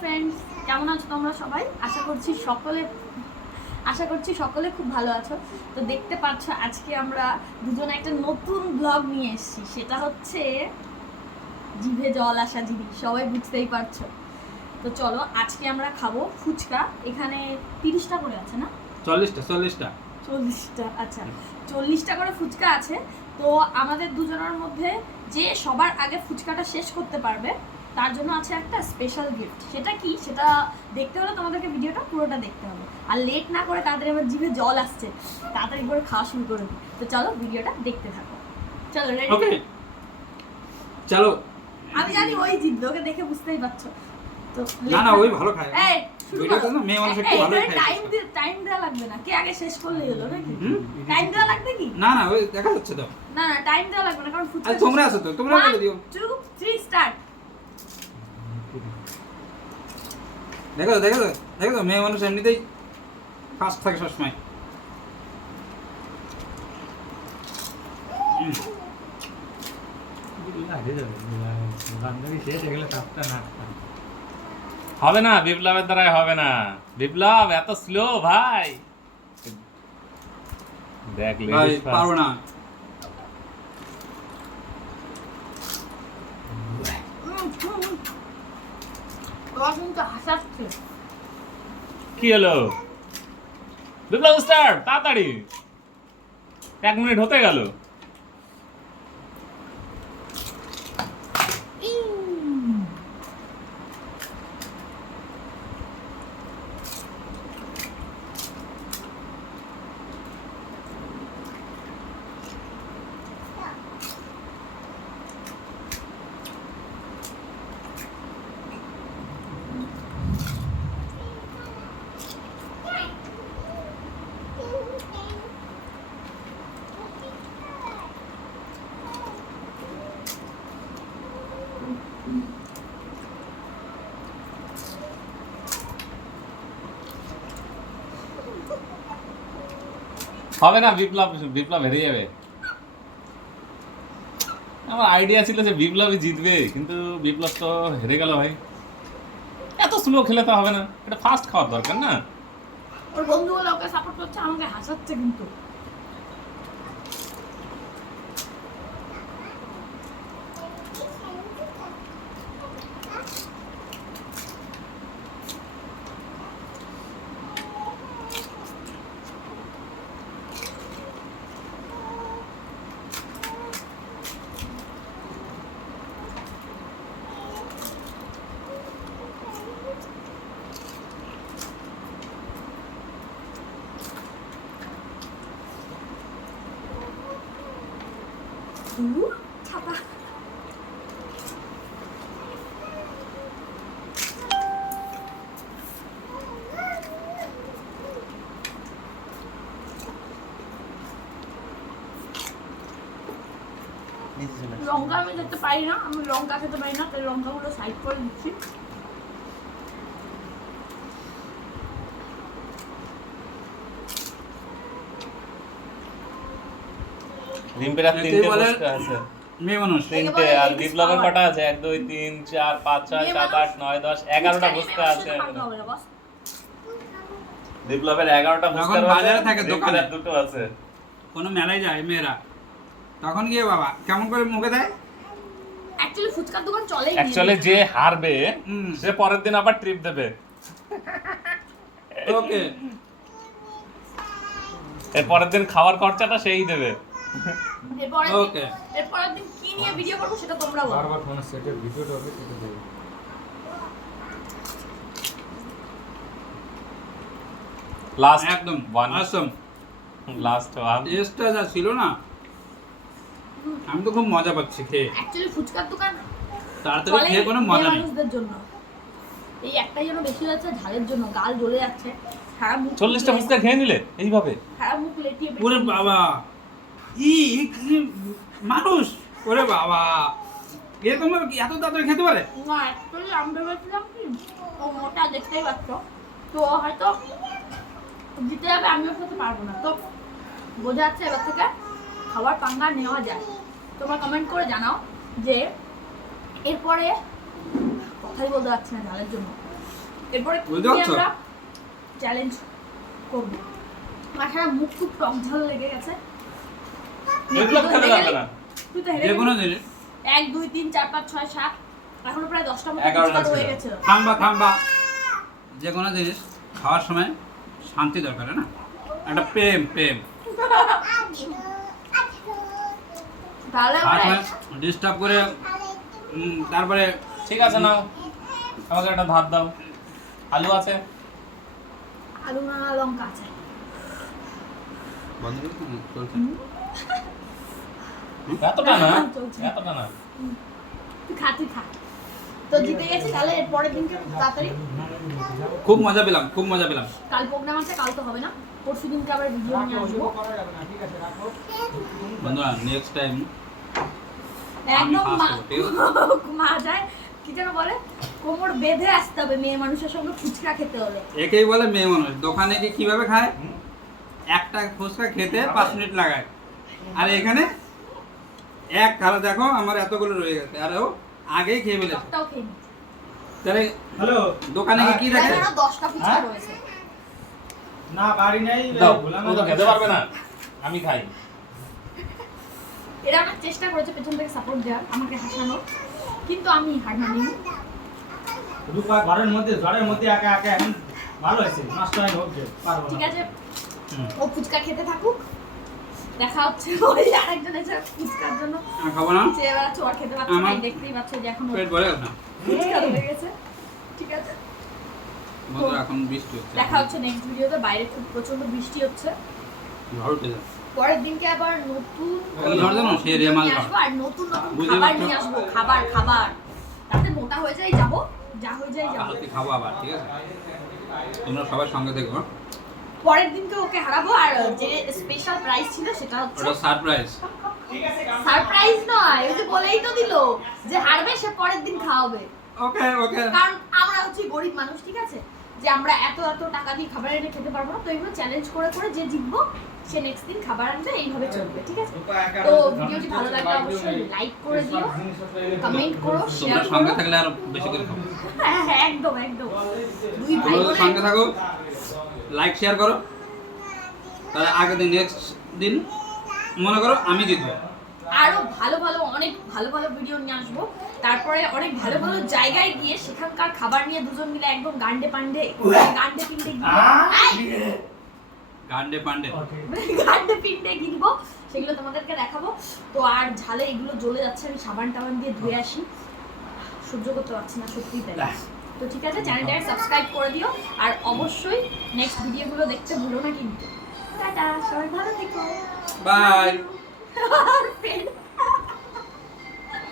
Friends, কেমন আছো তোমরা সবাই? আশা করছি সকলে খুব ভালো আছো। তো দেখতে পাচ্ছ আজকে আমরা দুজনে একটা নতুন ব্লগ নিয়ে এসেছি, সেটা হচ্ছে জিভে জল আসা জিনিস, সবাই বুঝতেই পারছো। তো চলো আজকে আমরা খাবো ফুচকা। এখানে 30টা করে আছে না? 40টা। আচ্ছা, 40টা করে ফুচকা আছে। তো আমাদের দুজনের মধ্যে যে সবার আগে ফুচকাটা শেষ করতে পারবে তার জন্য আছে একটা স্পেশাল গিফট। সেটা কি, সেটা দেখতে হলে তোমাদেরকে ভিডিওটা পুরোটা দেখতে হবে। আর লেট না করে, তাদের আমার জিভে জল আসছে, তাড়াতাড়ি করে খাওয়া শুরু করে দিই। তো চলো ভিডিওটা দেখতে থাকো। চলো রেডি? ওকে চলো। আমি জানি ওই জিতবে, ওকে দেখে বুঝতেই পারছো। তো না ওই ভালো খায়। এই ভিডিওটা না মেয়ে মানুষ একটু ভালো খায়। টাইম দেওয়া লাগবে না, কে আগে শেষ করলেই হলো নাকি? টাইম দেওয়া লাগবে কি? না ওই দেখা যাচ্ছে তো। না টাইম দেওয়া লাগবে না, কারণ ফুচকা তোমরা আছো তো, তোমরা বলে দিও। 1 2 3 স্টার্ট। দেখো তো মেয়ে মানুষ এমনিতেই ফাস্ট থাকে সবসময়। হবে না, বিপ্লবের দ্বারাই হবে না। বিপ্লব এত স্লো ভাই, দেখ ভাই পারো না। কি হলো? বিপ্লব স্টার্ট তাড়াতাড়ি, 1 মিনিট হতে গেল। হবে না, বিপ্লব হেরে যাবে। আমার আইডিয়া ছিল যে বিপ্লবই জিতবে, কিন্তু বিপ্লব তো হেরে গেল ভাই। এত স্লো খেলে তো হবে না, এটা ফাস্ট খাওয়ার দরকার না? ওর বন্ধুগুলো ওকে সাপোর্ট করছে, আমাকে হাসাচ্ছে কিন্তু। ছাতা লঙ্কা আমি খেতে পারি না, তাই লঙ্কাগুলো সাইড করে দিচ্ছি। রিম্পের 3টে ফুচকা আছে, মেয়ে মানুষ 3টে। আর বিপ্লবের কটা আছে? 1 2 3 4 5 6 7 8 9 10 11টা ফুচকা আছে। বিপ্লবের 11টা ফুচকা যখন বাজারে থাকে দোকানে দুটো আছে। কোনো মেলায় যায় মেয়েরা, তখন গিয়ে বাবা কেমন করে মুখে দেয়। অ্যাকচুয়ালি ফুচকার দোকান চলেই না। অ্যাকচুয়ালি যে হারবে সে পরের দিন আবার ট্রিপ দেবে। ওকে এর পরের দিন খাওয়ার খরচাটা সেই দেবে। ওকে এরপরের দিন কি নিয়ে ভিডিও করব সেটা তোমরা বলো। বারবার ফোনের সেটের ভিডিওটা হবে সেটা দেবে। লাস্ট একদম ওয়ান, আসম লাস্ট ওয়ান। টেস্টটা যা ছিল না, আমি তো খুব মজা পাচ্ছি খেয়ে। অ্যাকচুয়ালি ফুচকার দোকান তাড়াতাড়ি খেয়ে কোনো মজা নেই। মানুষদের জন্য এই একটাই যেন বেশি হচ্ছে, ঝালের জন্য গাল জ্বলে যাচ্ছে। সারা মুখ 40টা ফুচকা খেয়ে নিলে এইভাবে? সারা মুখ লেটিয়ে ওরে বাবা, কি মানুষ! ওরে বাবা, এ তোমরা এত তাড়াতাড়ি খেতে পারে? না, অ্যাকচুয়ালি আমি ভেবেছিলাম কি ও মোটা, দেখতেই পাচ্ছ, তো হয়তো জিতে যাবে, আমি ওর সাথে পারবো না। তো বোঝা যাচ্ছে এবার থেকে খাবার পাঙ্গা নেওয়া যায়। তোমরা কমেন্ট করে জানাও যে এরপরে কথাই বলতে পারছি না ঝালের জন্য। এরপরে কি বুঝতে দিয়ে পারছো? আমরা চ্যালেঞ্জ করব। মাথায় মুখ খুব টক ঝাল লেগে গেছে। বিপ্লব খেলে যাবে না। তুই তো হেরে যে গেলি। কোনো জিনিস 1 2 3 4 5 6 7 এখনো প্রায় 10টা মতো 11টা ফুচকা রয়ে ছিল। গেছে। থামবা যে কোনো জিনিস খাওয়ার সময় শান্তি দরকার না একটা প্রেম তাহলে খাওয়ার আমরা সময় ডিস্টার্ব করে তারপরে ঠিক আছে নাও, আমাকে একটা ভাত দাও, আলু আছে। আলু না লঙ্কা আছে। বন্ধ করে দিন, চলছে এতটা না, চলছে। এতটা না। তুই খা। তো জিতে গেছি, তাহলে এর পরের দিনকে তাড়াতাড়ি খুব মজা পেলাম কাল প্রোগ্রাম আছে, কাল তো হবে না, পরশু দিনকে আবার ভিডিও নিয়ে আসবো। বন্ধুরা নেক্সট টাইম একদম আমি fast হবো, ঠিক আছে? মা যায় কি যেন বলে, কোমর বেঁধে আসতে হবে মেয়ে মানুষের সঙ্গে ফুচকা খেতে হলে। একেই বলে মেয়ে মানুষ। দোকানে গিয়ে কিভাবে খায়, একটা ফুচকা খেতে 5 মিনিট লাগায়, আর এখানে এক খালা দেখো আমার এতগুলো রয়ে গেছে, আর ও আগেই খেয়ে ফেলেছে। সবটাও খেয়ে নি। তাহলে হ্যালো দোকানে গিয়ে কি দেখে? এখানে 10টা ফুচকা হ্যাঁ? রয়েছে। না বাড়ি নাই দাও, বললাম ও তো খেতে পারবে না, আমি খাই। এরা অনেক চেষ্টা করেছে পেছন থেকে সাপোর্ট দেওয়ার, আমাকে হাসানোর, কিন্তু আমি হার মানিনি। রূপা ঘরের মধ্যে ঝড়ের মধ্যে একা একা এখন ভালো হয়েছে, নষ্ট হয় হোক পারবো ঠিক না। আছে, হুম। ও ফুচকা খেতে থাকুক, দেখা হচ্ছে ওই আরেকজন এসে ফুচকার জন্য আর খাবো না, চেয়ে বেড়াচ্ছে, ওর খেতে পাচ্ছে না, আমার- দেখতেই পাচ্ছ যে এখন ওর পেট ভরে গেছে না। ফুচকা হয়ে গেছে। ঠিক আছে, বন্ধুরা এখন বৃষ্টি হচ্ছে, দেখা হচ্ছে নেক্সট ভিডিওতে। বাইরে খুব প্রচন্ড বৃষ্টি হচ্ছে। ঝড় উঠে যাচ্ছে। পরের দিনকে আবার নতুন কোন ঝড় জানো? সেই রেমাল নিয়ে ঝড়। আসবো, আর নতুন বুঝতে খাবার পারছো? নিয়ে আসবো, খাবার তাতে মোটা হয়ে যায়, যাবো যা হয়ে যায় যাবো। কালকে খাবো আবার, ঠিক আছে? তোমরা সবার সঙ্গে থেকো। পরের দিনকে ওকে হারাবো, আর যে স্পেশাল প্রাইজ ছিল সেটা হচ্ছে ওটা সারপ্রাইজ। সারপ্রাইজ নয়, ওই যে বলেই তো দিল যে হারবে সে পরের দিন খাওয়াবে। ওকে কারণ আমরা হচ্ছে গরিব মানুষ, ঠিক আছে, যে আমরা এত টাকা দিয়ে খাবার এনে খেতে পারবো না, তো এইগুলো চ্যালেঞ্জ করে যে জিতবো সে নেক্সট দিন খাবার আনবে, এইভাবে চলবে, ঠিক আছে? তো ভিডিওটি ভালো লাগলে অবশ্যই লাইক করে দিও, কমেন্ট করো, শেয়ার তোমরা করো। সঙ্গে থাকলে আরো বেশি করে খাবো। হ্যাঁ, একদম দুই ভাই তোমরা বোনের সঙ্গে থাকো, লাইক শেয়ার করো, তাহলে আগের দিন নেক্সট দিন মনে করো আমি জিতবো। আরো অনেক ভালো ভিডিও নিয়ে আসবো। তারপরে অনেক ভালো জায়গায় গিয়ে সেখানকার খাবার নিয়ে দুজন মিলে একদম গান্ডে পিন্ডে গান্ডে পিন্ডে গিলবো, সেগুলো তোমাদেরকে দেখাবো। তো আর ঝালে এগুলো জ্বলে যাচ্ছে, আমি সাবান টাবান দিয়ে ধুয়ে আসি, সহ্য করতে পারছি না, সত্যিই তাই। তো ঠিক আছে, চ্যানেলটাকে সাবস্ক্রাইব করে দিও, আর অবশ্যই নেক্সট ভিডিওগুলো দেখতে ভুলো না কিন্তু। টাটা, সবাই ভালো থেকো, বাই।